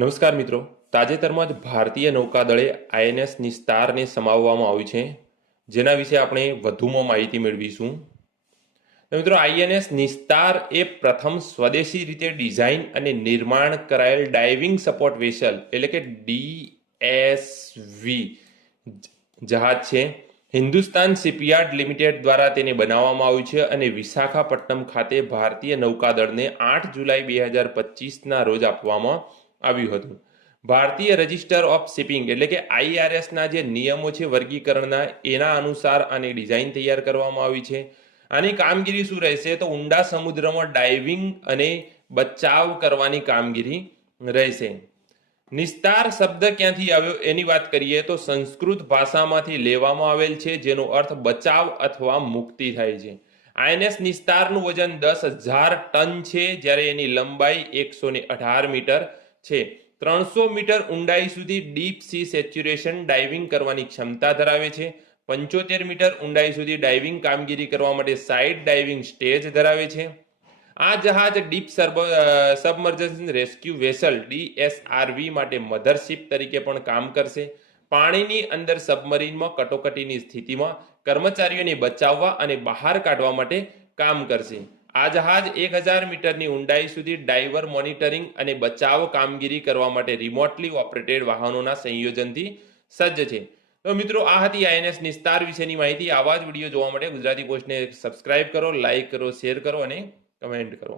નમસ્કાર મિત્રો, તાજેતરમાં જ ભારતીય નૌકાદળે આઈએનએસ નિસ્તારને સમાવવામાં આવ્યું છે, જેના વિશે આપણે વધુમાં માહિતી મેળવીશું. તો મિત્રો, આઈએનએસ નિસ્તાર એ પ્રથમ સ્વદેશી રીતે ડિઝાઇન અને નિર્માણ કરાયેલ ડાઇવિંગ સપોર્ટ વેસલ એટલે કે ડીએસવી જહાજ છે. હિન્દુસ્તાન શિપયાર્ડ લિમિટેડ દ્વારા તેને બનાવવામાં આવ્યું છે અને વિશાખાપટ્ટનમ ખાતે ભારતીય નૌકાદળને 8 જુલાઈ 2025ના રોજ આપવામાં આવ્યું હતું. ભારતીય રજિસ્ટર ઓફ શિપિંગ એટલે કે આઈઆરએસના જે નિયમો છે વર્ગીકરણના, એના અનુસાર આની ડિઝાઇન તૈયાર કરવામાં આવી છે. આની કામગીરી શું રહેશે? તો ઊંડા સમુદ્રમાં ડાઇવિંગ અને બચાવ કરવાની કામગીરી રહેશે. નિસ્તાર શબ્દ ક્યાંથી આવ્યો એની વાત કરીએ તો સંસ્કૃત ભાષામાંથી લેવામાં આવેલ છે, જેનો અર્થ બચાવ અથવા મુક્તિ થાય છે. આઈએનએસ નિસ્તારનું વજન 10,000 ટન છે, જ્યારે એની લંબાઈ 118 મીટર છે. 300 મીટર ઊંડાઈ સુધી ડીપ સી સેચ્યુરેશન ડાઇવિંગ કરવાની ક્ષમતા ધરાવે છે. 75 મીટર ઊંડાઈ સુધી ડાઇવિંગ કામગીરી કરવા માટે સાઇડ ડાઇવિંગ સ્ટેજ ધરાવે છે. આ જહાજ ડીપ સબમર્જન્સ રેસ્ક્યુ વેસલ ડીએસઆરવી માટે મધરશિપ તરીકે પણ કામ કરશે. પાણીની અંદર સબમરીનમાં કટોકટીની સ્થિતિમાં કર્મચારીઓને બચાવવા અને બહાર કાઢવા માટે કામ કરશે. આ જહાજ 1000 મીટરની ઊંડાઈ સુધી ડાઇવર મોનિટરિંગ અને બચાવ કામગીરી કરવા માટે રિમોટલી ઓપરેટેડ વાહનોના સંયોજનથી સજ્જ છે. તો મિત્રો, આ હતી આઈએનએસ નિસ્તાર વિશેની માહિતી. આવા જ વિડીયો જોવા માટે ગુજરાતી પોસ્ટને સબસ્ક્રાઇબ કરો, લાઇક કરો, શેર કરો અને કમેન્ટ કરો.